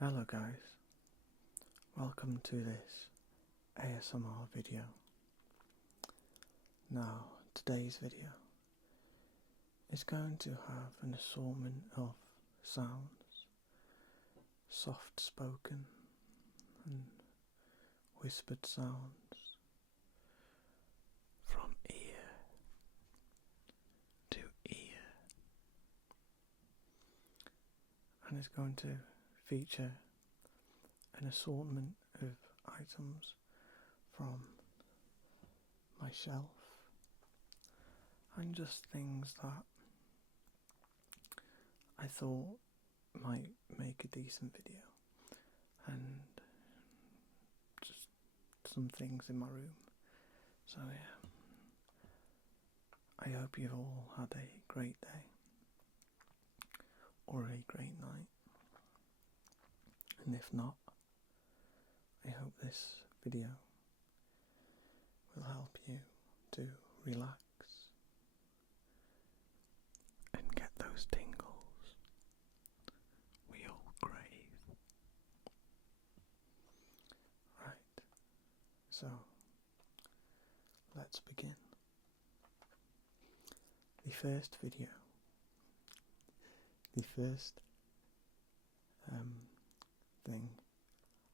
Hello guys, welcome to this ASMR video. Now today's video is going to have an assortment of sounds, soft spoken and whispered sounds from ear to ear, and it's going to feature an assortment of items from my shelf and just things that I thought might make a decent video, and just some things in my room. So yeah, I hope you've all had a great day or a great night, and if not, I hope this video will help you to relax and get those tingles we all crave. Right, so let's begin. The first thing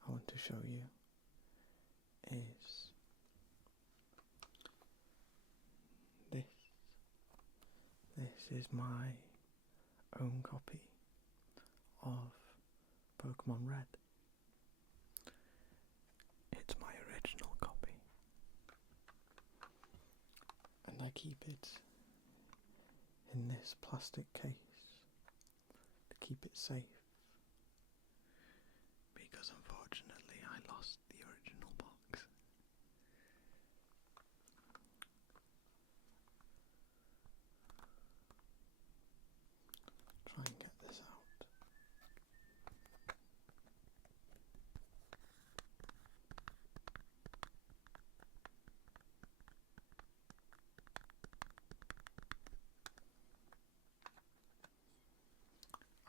I want to show you is this. This is my own copy of Pokemon Red. It's my original copy, and I keep it in this plastic case to keep it safe, because unfortunately I lost the original box. Try and get this out.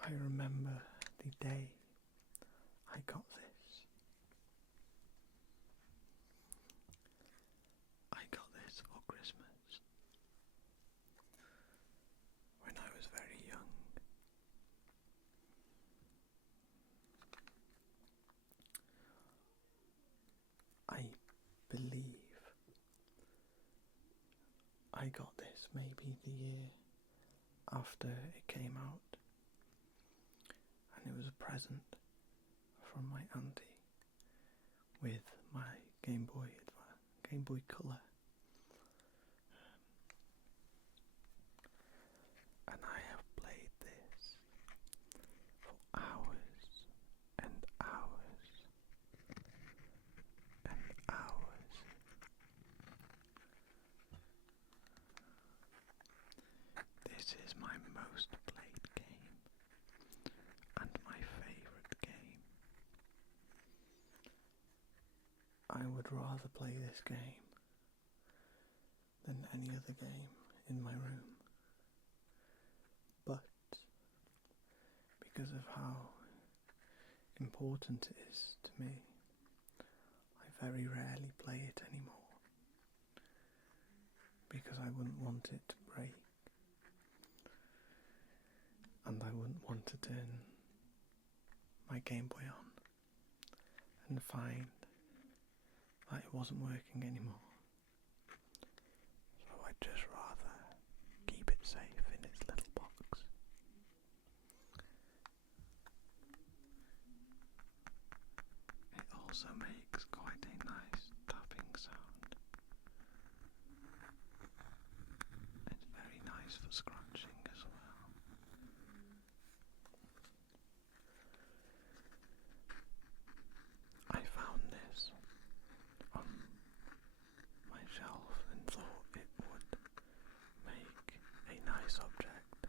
I remember the day I got this. I got this for Christmas when I was very young. I believe I got this maybe the year after it came out, and it was a present from my auntie with my Game Boy Color, and I have played this for hours and hours and hours. This is my most played game and my favourite game. I would rather play this game than any other game in my room, but because of how important it is to me, I very rarely play it anymore, because I wouldn't want it to break, and I wouldn't want to turn my Game Boy on and find that it wasn't working anymore. So I'd just rather keep it safe in its little box. It also makes quite a nice tapping sound. It's very nice for scratching as well. I found this on my shelf and thought it would make a nice object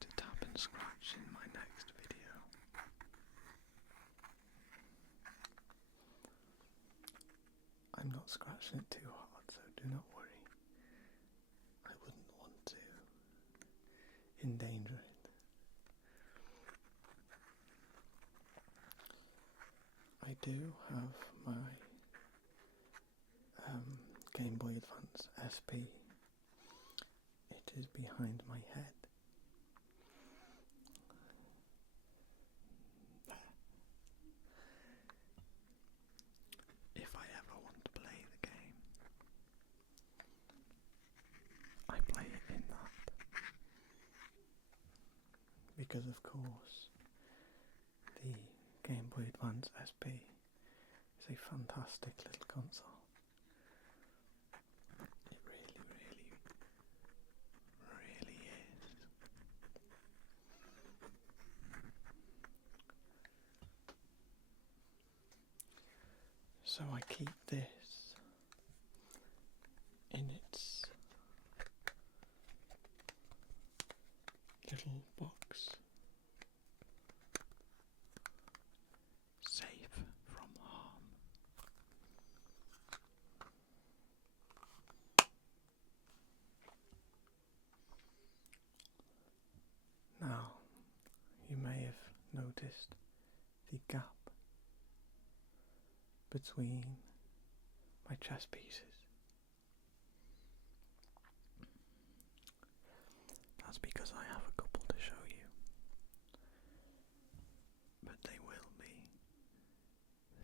to tap and scratch in my next video. I'm not scratching it too hard, so do not worry. I wouldn't want to endanger it. I do have my Game Boy Advance SP. It is behind my head. There. If I ever want to play the game, I play it in that. Because of course, the Game Boy Advance SP is a fantastic little console. It really, really, really is. So I keep this in its little box, safe from harm. Now, you may have noticed the gap between my chess pieces. That's because I have a couple to show you, but they will be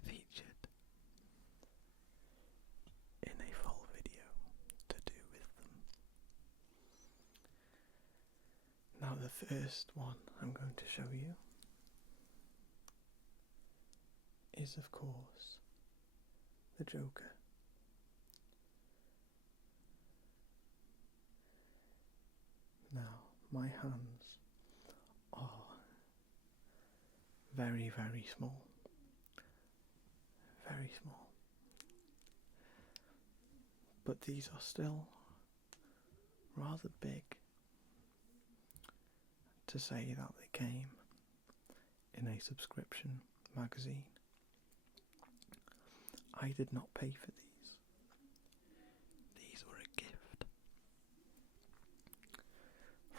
featured in a full video to do with them. Now the first one I'm going to show you is of course the Joker. Now my hands are very, very small. Very small. But these are still rather big to say that they came in a subscription magazine. I did not pay for these. These were a gift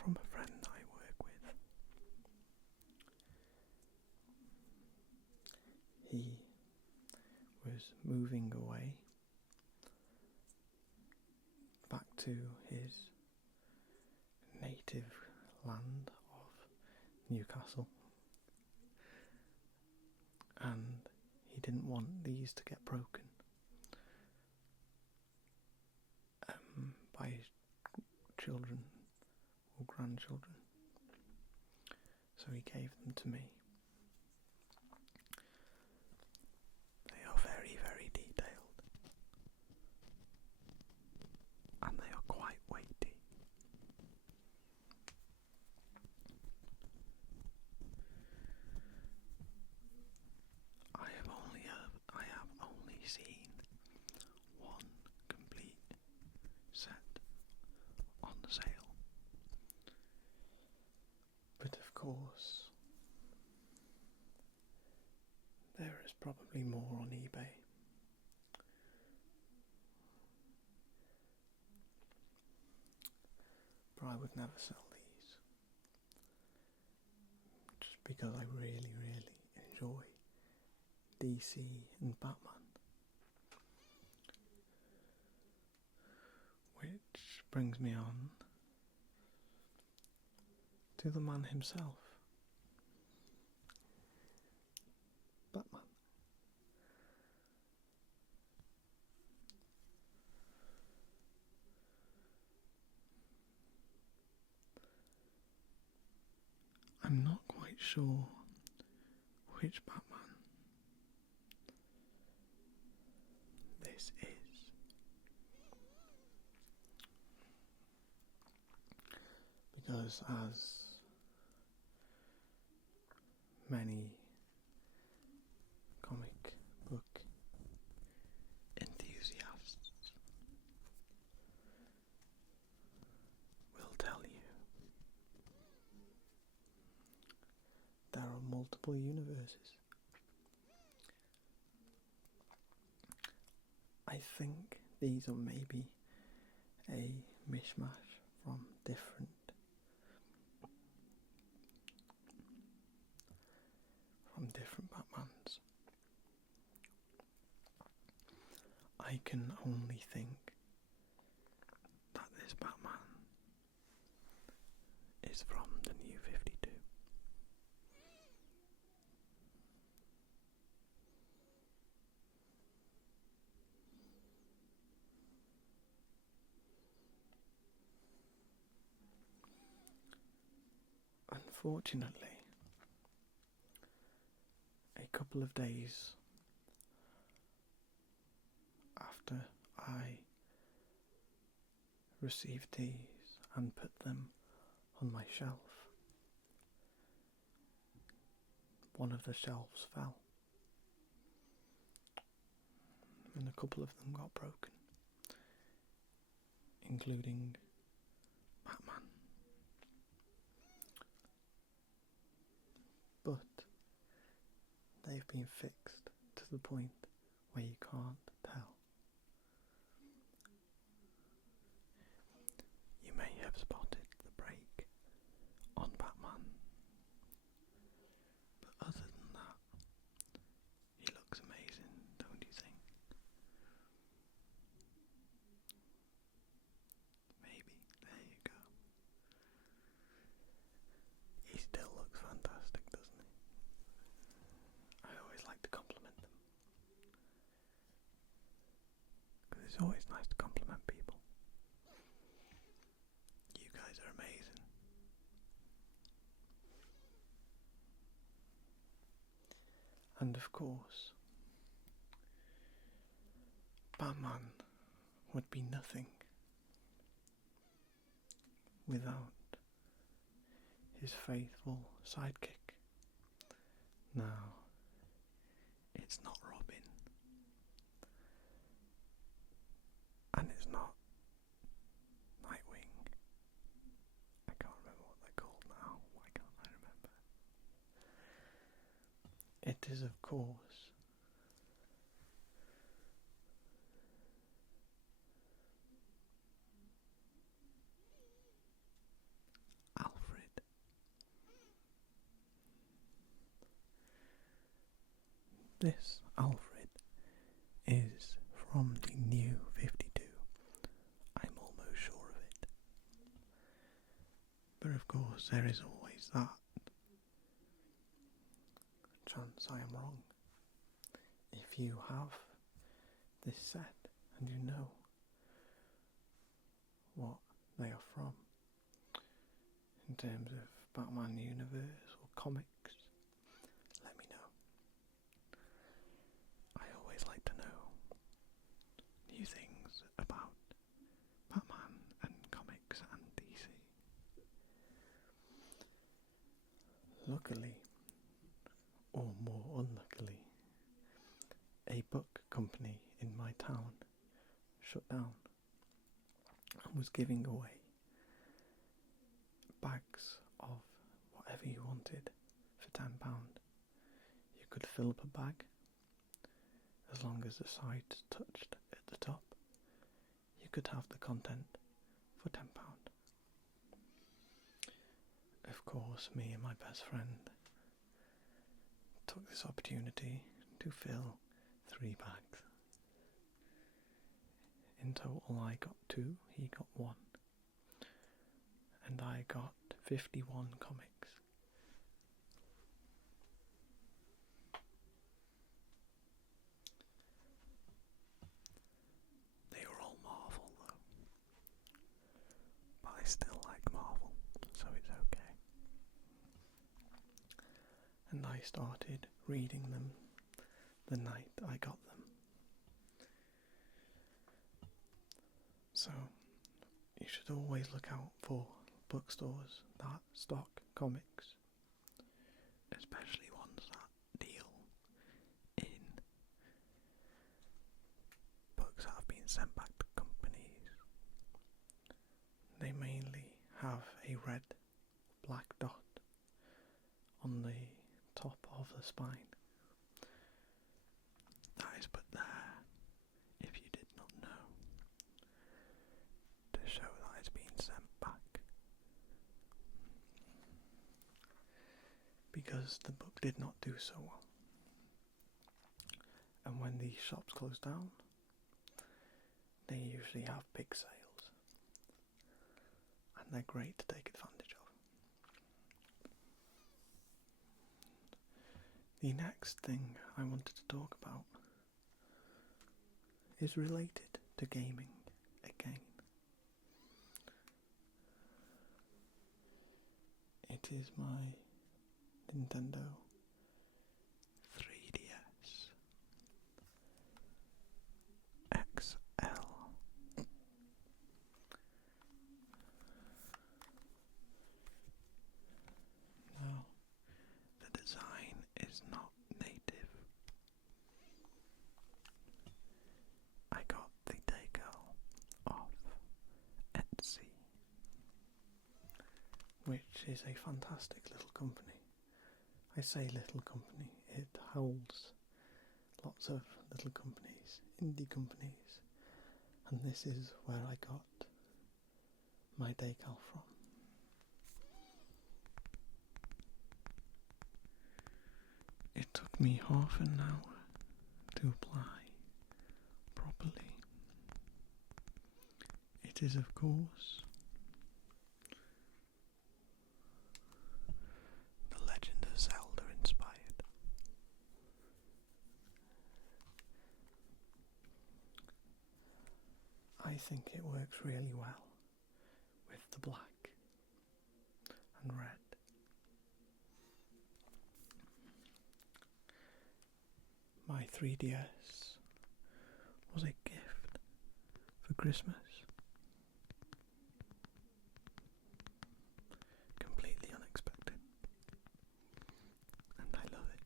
from a friend I work with. He was moving away back to his native land of Newcastle, and he didn't want these to get broken by his children or grandchildren, so he gave them to me. They are very, very detailed, and they are quite weighty. I have only seen one complete set on sale, but of course there is probably more on eBay. But I would never sell these, just because I really, really enjoy DC and Batman. Which brings me on to the man himself, Batman. I'm not quite sure which Batman this is, because as many comic book enthusiasts will tell you, there are multiple universes. I think these are maybe a mishmash from different can only think that this Batman is from the New 52. Unfortunately, a couple of days after I received these and put them on my shelf, one of the shelves fell, and a couple of them got broken, including Batman. But they've been fixed to the point where you can't tell. You may have spotted the break on Batman, but other than that, he looks amazing, don't you think? Maybe, there you go. He still looks fantastic, doesn't he? I always like to compliment them, because it's always nice to compliment people. You guys are amazing. And of course, Batman would be nothing without his faithful sidekick. Now, it's not Robin, and it's not Nightwing. I can't remember what they're called now. Why can't I remember? It is, of course, Alfred. This Alfred is from the New 52. I'm almost sure of it. But of course, there is always that chance I am wrong. If you have this set and you know what they are from in terms of Batman universe or comics, let me know. I always like to know new things about Batman and comics and DC. Luckily, or more unluckily, a book company in my town shut down and was giving away bags of whatever you wanted for £10. You could fill up a bag as long as the sides touched at the top. You could have the content for £10. Of course, me and my best friend took this opportunity to fill 3 bags. In total I got 2, he got 1. And I got 51 comics. They were all Marvel though. But I still like Marvel, so it's okay. And I started reading them the night I got them. So, you should always look out for bookstores that stock comics, especially ones that deal in books that have been sent back to companies. They mainly have a red black dot on the top of the spine. That is put there, if you did not know, to show that it's been sent back. Because the book did not do so well. And when the shops closed down, they usually have big sales, and they're great to take advantage of. The next thing I wanted to talk about is related to gaming again. It is my Nintendo 3DS XL. Now, the design is not native. I got the decal off Etsy, which is a fantastic little company. I say little company, it holds lots of little companies, indie companies, and this is where I got my decal from. It took me half an hour to apply properly. It is, of course, The Legend of Zelda inspired. I think it works really well with the black and red. My 3DS was a gift for Christmas. Completely unexpected. And I love it.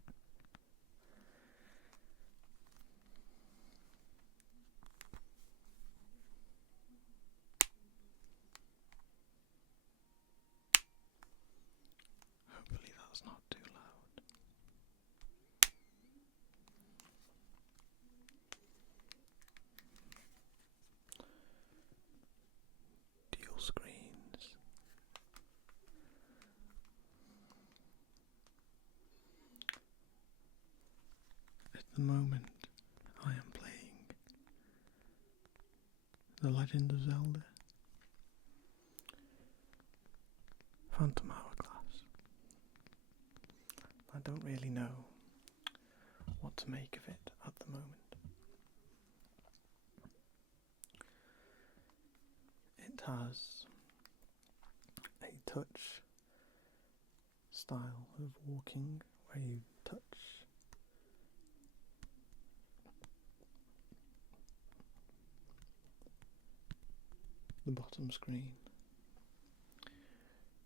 Hopefully that's not too loud. Dual screens. At the moment, I am playing The Legend of Zelda Phantom Hourglass. I don't really know what to make of it at the moment. It has a touch style of walking where you touch the bottom screen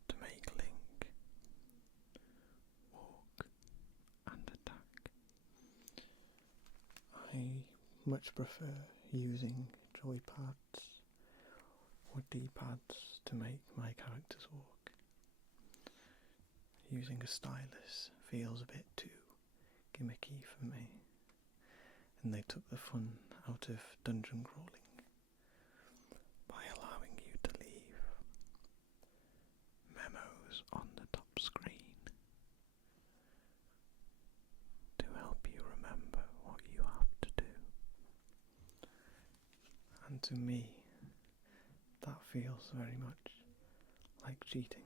to make Link walk and attack. I much prefer using joypads or D-pads to make my characters walk. Using a stylus feels a bit too gimmicky for me, and they took the fun out of dungeon crawling by allowing you to leave memos on the top screen to help you remember what you have to do. And to me, that feels very much like cheating.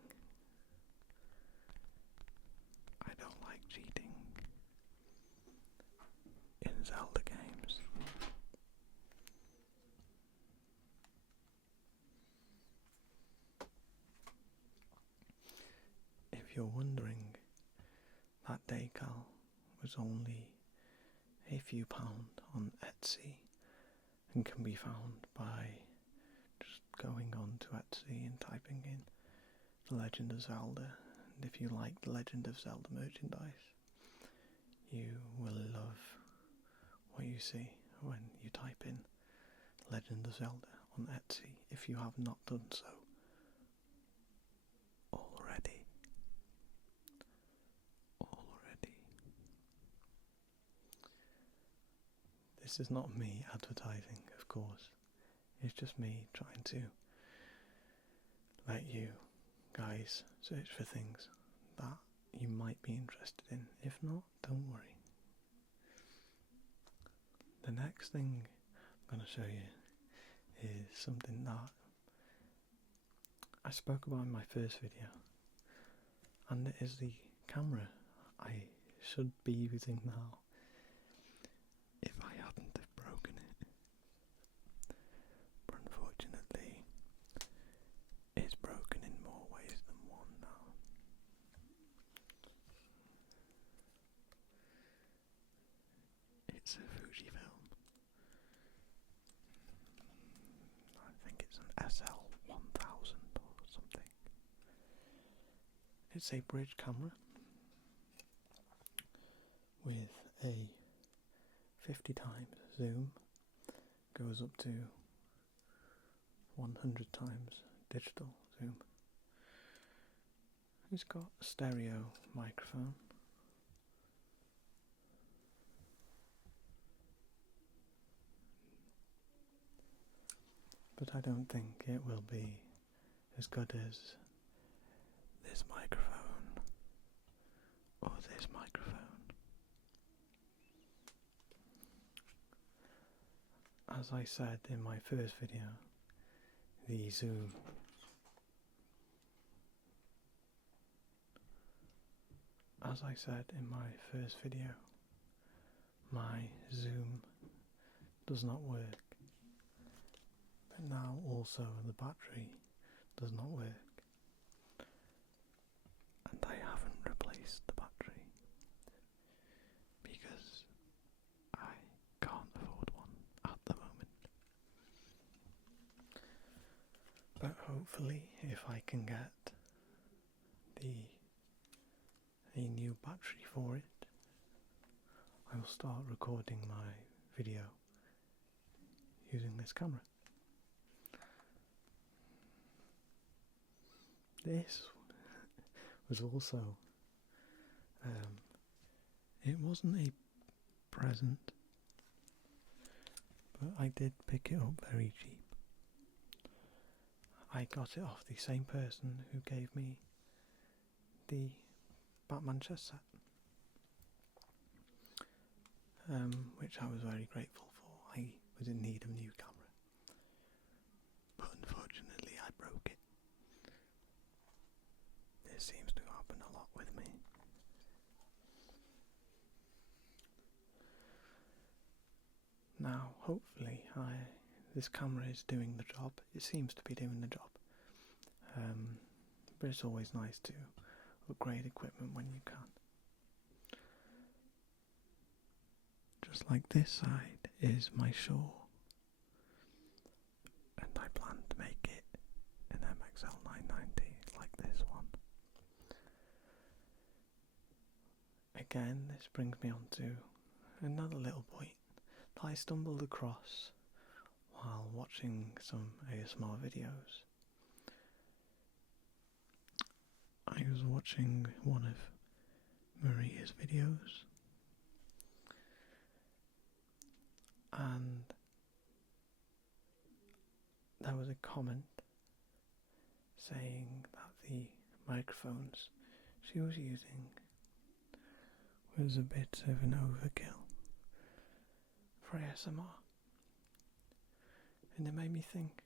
I don't like cheating in Zelda games. If you're wondering, that decal was only a few £, on Etsy and can be found by just going on to Etsy and typing in The Legend of Zelda. And if you like The Legend of Zelda merchandise, you will love what you see when you type in Legend of Zelda on Etsy, if you have not done so already. This is not me advertising, of course. It's just me trying to let you guys search for things that you might be interested in. If not, don't worry. The next thing I'm going to show you is something that I spoke about in my first video, and it is the camera I should be using now if I hadn't have broken it. But unfortunately, it's broken in more ways than one now. It's a Fujifilm. I think it's an SL1000 or something. It's a bridge camera with a 50 times zoom, goes up to 100 times digital zoom. It's got a stereo microphone. But I don't think it will be as good as this microphone or this microphone. As I said in my first video, the zoom my zoom does not work. But now also the battery does not work. And I haven't replaced the battery because I can't afford one at the moment. But hopefully, if I can get a new battery for it, I will start recording my video using this camera. This was also, it wasn't a present, but I did pick it up very cheap. I got it off the same person who gave me the Batman chess set, which I was very grateful for. I was in need of a new camera, but unfortunately I broke it. This seems to happen a lot with me. Now, hopefully, this camera is doing the job. It seems to be doing the job. But it's always nice to upgrade equipment when you can. Just like this side is my Shaw, and I plan to make it an MXL 990 like this one. Again, this brings me on to another little point that I stumbled across while watching some ASMR videos. I was watching one of Maria's videos, and there was a comment saying that the microphones she was using was a bit of an overkill for ASMR. And it made me think,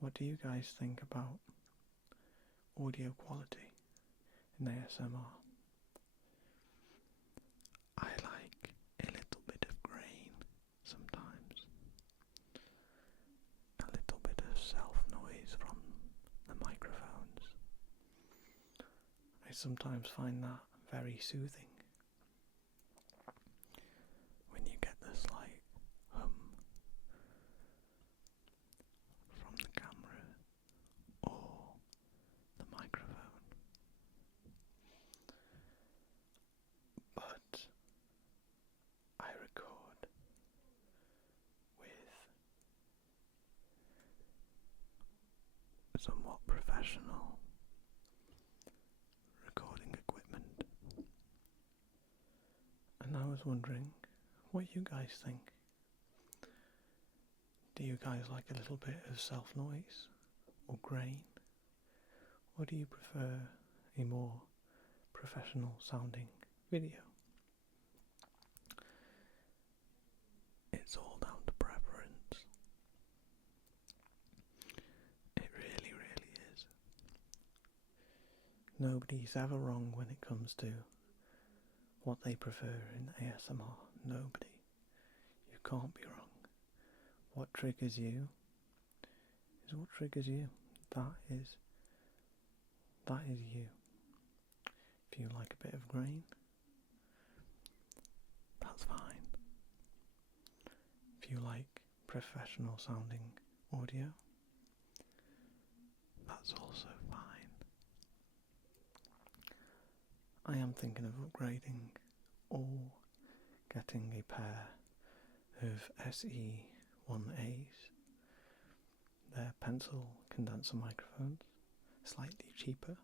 what do you guys think about audio quality in ASMR? I like a little bit of grain sometimes, a little bit of self-noise from the microphones. I sometimes find that very soothing. When you get the slight hum from the camera or the microphone. But I record with somewhat professional recording equipment, and I was wondering what you guys think. Do you guys like a little bit of self-noise or grain? Or do you prefer a more professional sounding video? It's all down to preference. Nobody's ever wrong when it comes to what they prefer in ASMR. Nobody. You can't be wrong. What triggers you is what triggers you. That is you. If you like a bit of grain, that's fine. If you like professional sounding audio, that's also fine. I am thinking of upgrading or getting a pair of SE1As. They're pencil condenser microphones, slightly cheaper.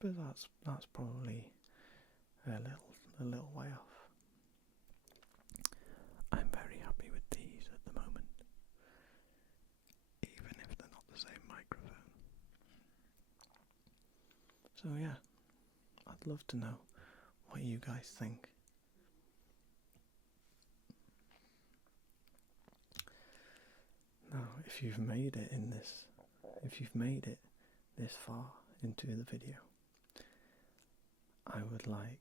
But that's probably a little way off. I'm very happy with these at the moment, even if they're not the same microphone. So yeah, I'd love to know what you guys think. Now, if you've made it this far into the video, I would like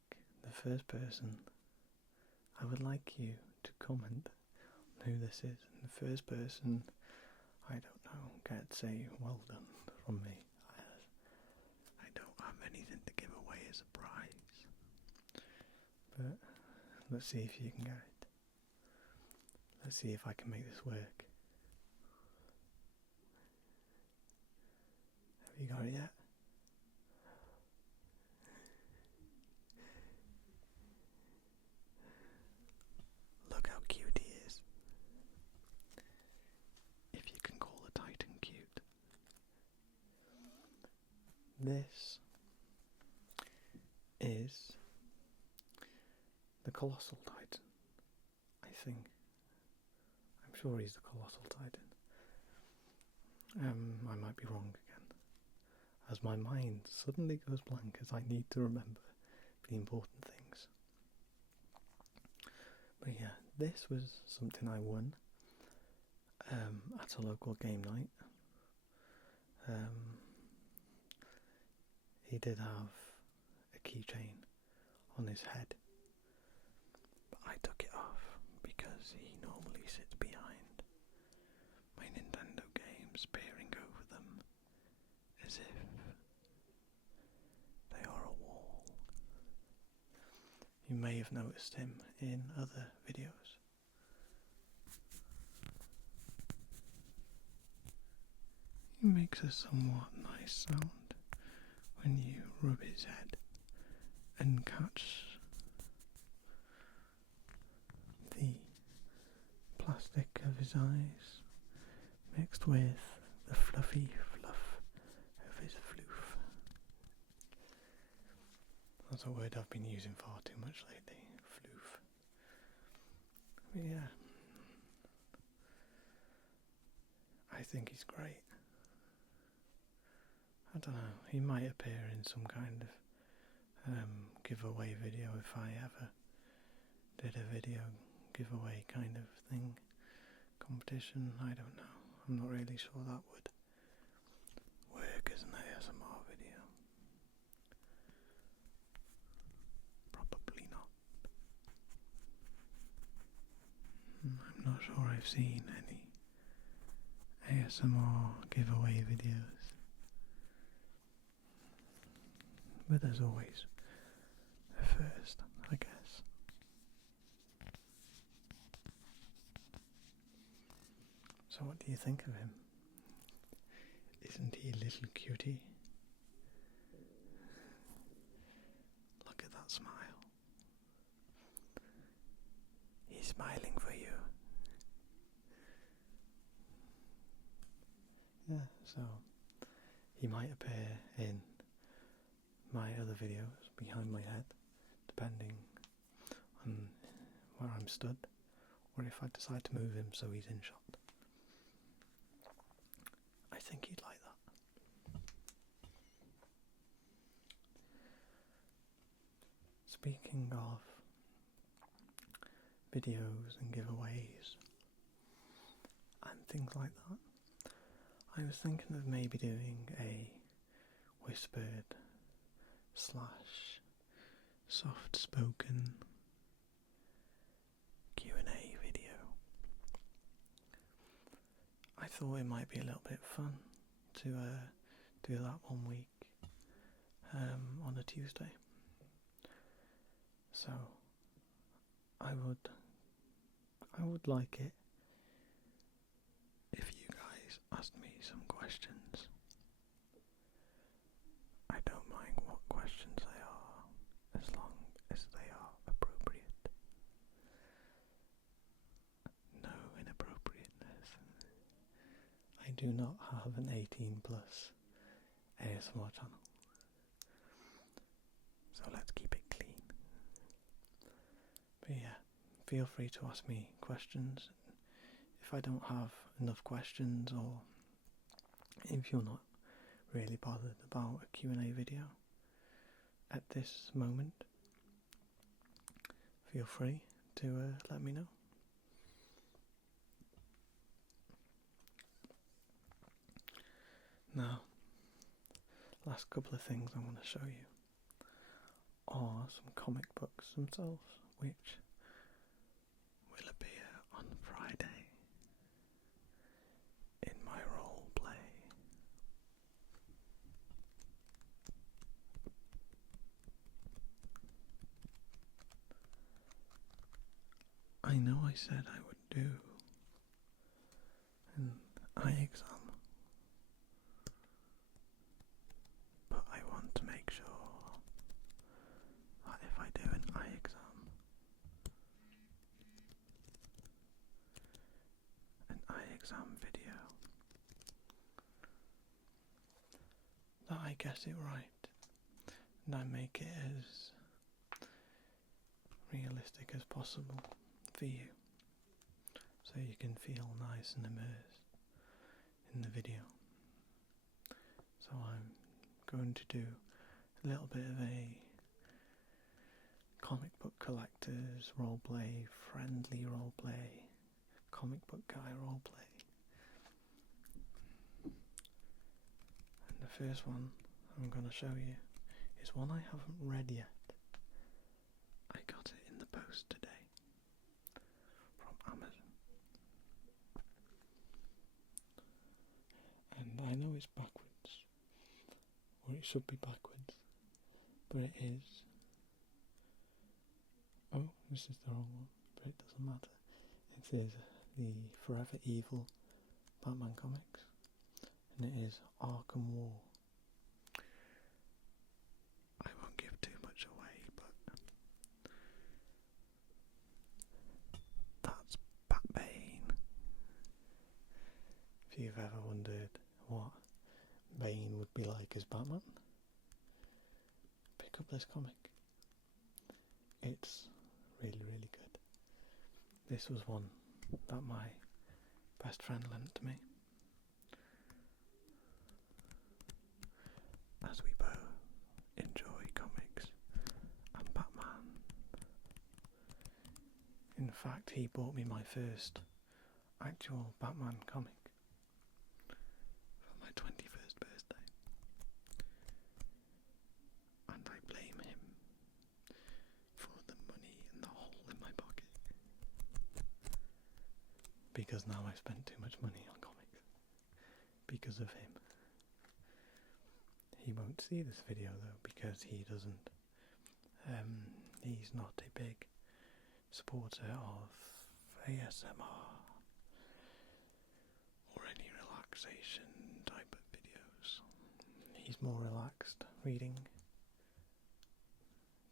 you to comment on who this is. And the first person, I don't know, gets a well done from me. I don't have anything to give away as a prize. But let's see if you can get it. Let's see if I can make this work. Have you got it yet? Look how cute he is. If you can call a Titan cute. This is the Colossal Titan, I think. I'm sure he's the Colossal Titan. I might be wrong again, as my mind suddenly goes blank as I need to remember the important things. But yeah, this was something I won at a local game night. He did have a keychain on his head, but I took it off because he normally sits behind my Nintendo games, peering over them as if they are a wall. You may have noticed him in other videos. He makes a somewhat nice sound when you rub his head and catch the plastic of his eyes mixed with the fluffy fluff of his floof. That's a word I've been using far too much lately, floof. But yeah, I think he's great. I don't know, he might appear in some kind of giveaway video if I ever did a video giveaway kind of thing, competition, I don't know. I'm not really sure that would work as an ASMR video. Probably not. I'm not sure I've seen any ASMR giveaway videos. But there's always a first, I guess. So what do you think of him? Isn't he a little cutie? Look at that smile. He's smiling for you. Yeah, so he might appear in my other videos behind my head, depending on where I'm stood, or if I decide to move him so he's in shot. I think he'd like that. Speaking of videos and giveaways and things like that, I was thinking of maybe doing a whispered / soft spoken Q&A video. I thought it might be a little bit fun to do that one week on a Tuesday. So I would like it if you guys asked me some questions. I don't mind what questions they are, as long as they are appropriate. No inappropriateness. I do not have an 18 plus ASMR channel, so let's keep it clean. But yeah, feel free to ask me questions. If I don't have enough questions, or if you're not really bothered about a Q&A video at this moment, feel free to let me know. Now, last couple of things I want to show you are some comic books themselves, which will appear on Friday in my role play. I know I said I would do an eye exam, but I want to make sure that if I do an eye exam video, that I get it right and I make it as realistic as possible for you, so you can feel nice and immersed in the video. So I'm going to do a little bit of a comic book collectors roleplay, friendly roleplay, comic book guy roleplay. And the first one I'm going to show you is one I haven't read yet. I got it in the post today from Amazon. And I know it's backwards, or it should be backwards, but it is. Oh, this is the wrong one, but it doesn't matter. It is the Forever Evil Batman comics, and it is Arkham War. I won't give too much away, but that's Batbane. If you've ever wondered what Bane would be like as Batman, pick up this comic. It's really, really good. This was one that my best friend lent to me, as we both enjoy comics and Batman. In fact, he bought me my first actual Batman comic for my 21st birthday, and I blame him for the money and the hole in my pocket, because now I've spent too much money on comics because of him. He won't see this video though, because he doesn't, he's not a big supporter of ASMR or any relaxation type of videos. He's more relaxed reading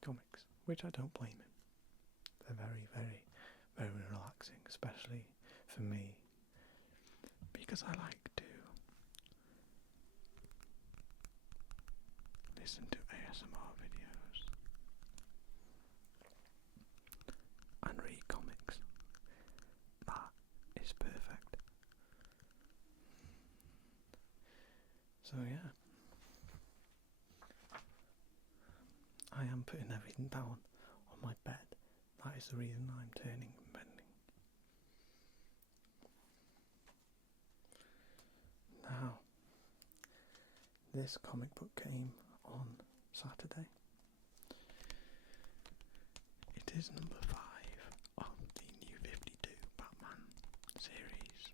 comics, which I don't blame him. They're very, very, very relaxing, especially for me, because I like to listen to ASMR videos and read comics. That is perfect. So yeah, I am putting everything down on my bed. That is the reason I'm turning and bending. Now, this comic book came on Saturday. It is number 5 of the New 52 Batman series.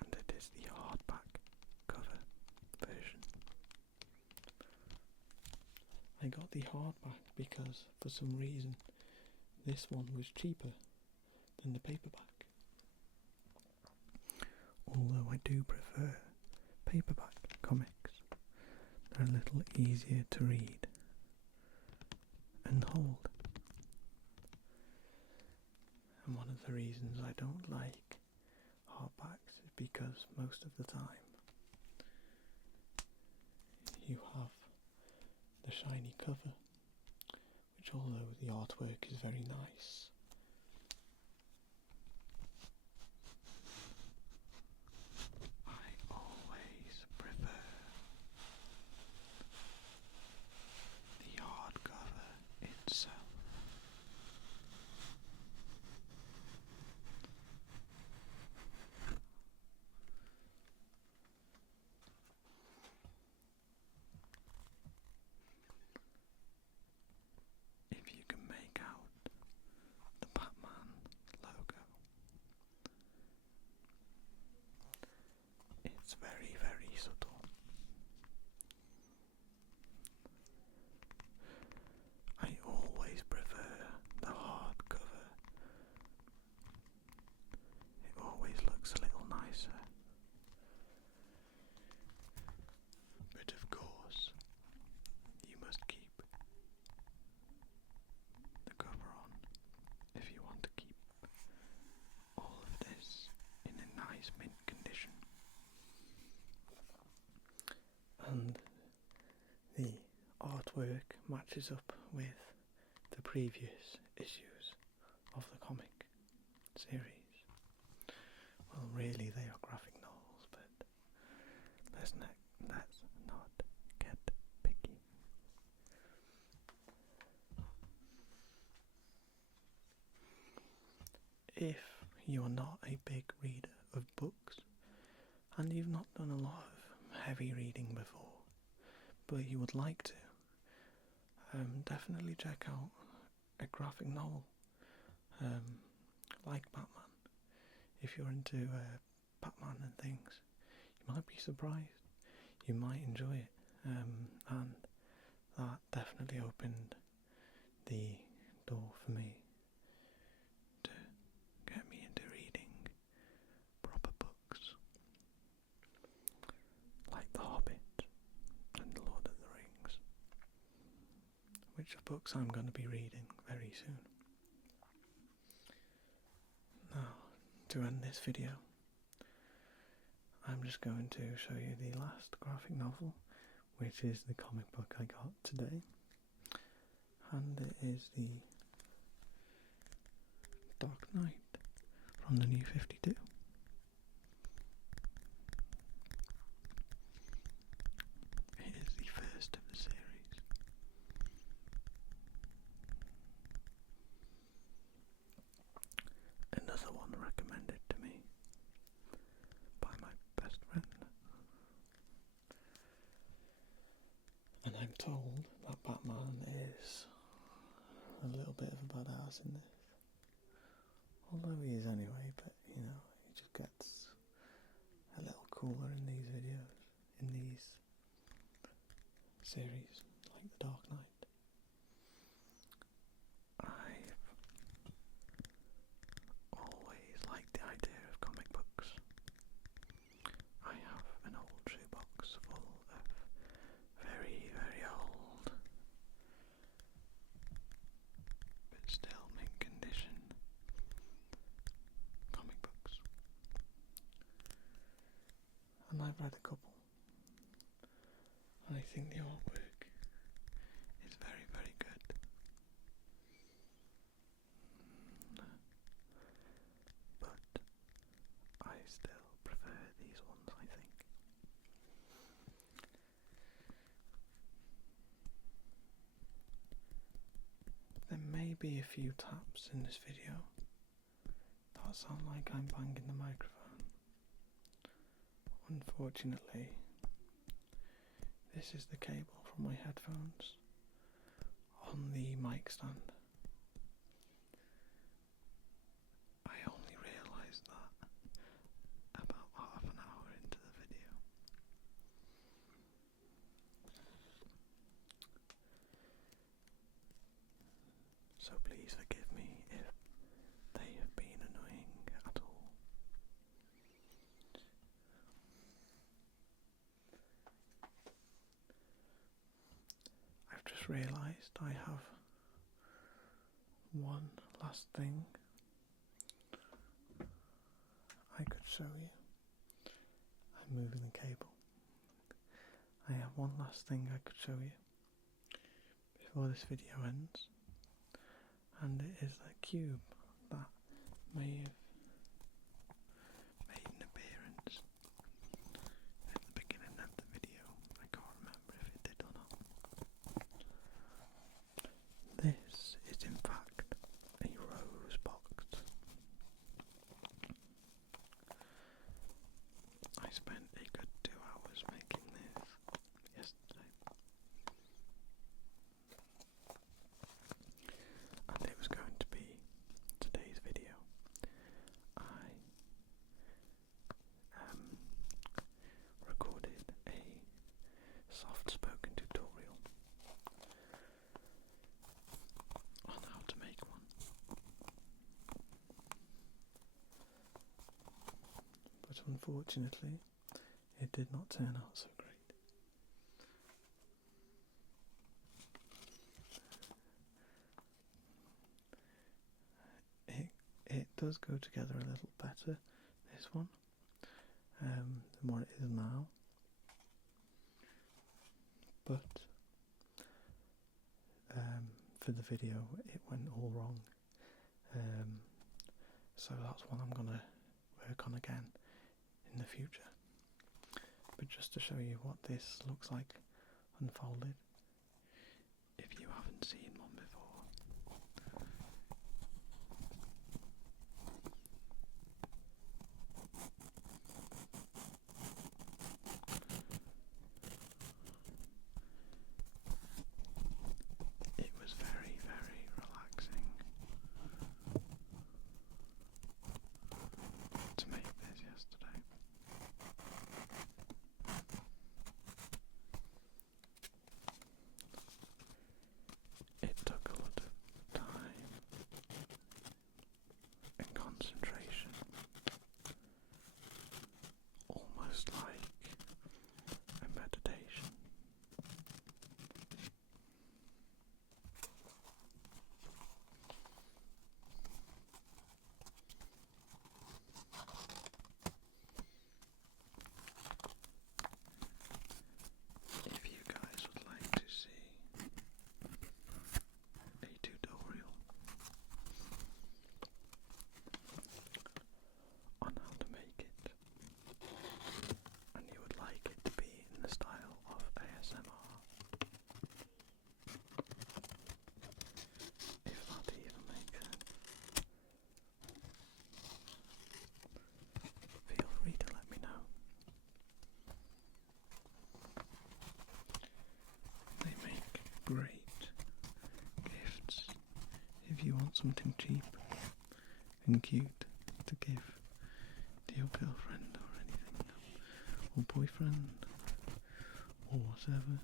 And it is the hardback cover version. I got the hardback because, for some reason, this one was cheaper than the paperback. Although I do prefer paperback comics. They're a little easier to read and hold. And one of the reasons I don't like hardbacks is because most of the time you have the shiny cover, which, although the artwork is very nice, I always prefer the hardcover itself. If you can make out the Batman logo, it's very, very subtle. I always prefer the hardcover. It always looks a little nicer. But of course, you must keep the cover on if you want to keep all of this in a nice mint condition. And the artwork matches up with the previous issues of the comic series. Well, really they are graphic novels, but let's not get picky. If you are not a big reader of books, and you've not done a lot of heavy reading before, but you would like to, definitely check out a graphic novel like Batman. If you're into Batman and things, you might be surprised. You might enjoy it, and that definitely opened the door for me to get me into reading proper books like The Hobbit and The Lord of the Rings, which are books I'm going to be reading very soon. Now, to end this video, I'm just going to show you the last graphic novel, which is the comic book I got today, and it is the Dark Knight from the New 52. It is the first of the series. Another one recommended to me by my best friend. And I'm told that Batman is a little bit of a badass in this. Although he is anyway, but you know, he just gets a little cooler in these videos, in these series, like The Dark Knight. I've always liked the idea of comic books. I have an old shoebox full of very, very old, but still mint condition comic books. And I've read a couple. I think the artwork is very, very good. But I still prefer these ones, I think. There may be a few taps in this video that sound like I'm banging the microphone, Unfortunately, this is the cable from my headphones on the mic stand. I only realised that about half an hour into the video. So please forgive me if they have been annoying at all. I've just realised I have one last thing I could show you. I'm moving the cable. I have one last thing I could show you before this video ends, and it is a cube that may have made an appearance at the beginning of the video. I can't remember if it did or not. This is in fact a rose box. I spent a good 2 hours making this yesterday, and it was going to be today's video. I recorded a soft-spoken tutorial on how to make one, but unfortunately it did not turn out so great. It does go together a little better, this one, than what it is now, but for the video it went all wrong, so that's one I'm going to work on again in the future. But just to show you what this looks like unfolded, if you haven't seen one before. It was very, very relaxing to make this yesterday. It took a lot of time and concentration, almost like a meditation. If you guys would like to see a tutorial on how to make it, and you would like it to be in the style of ASMR, if that even makes sense, feel free to let me know. They make great gifts if you want something cheap and cute to give to your girlfriend or anything, or boyfriend, or whatever.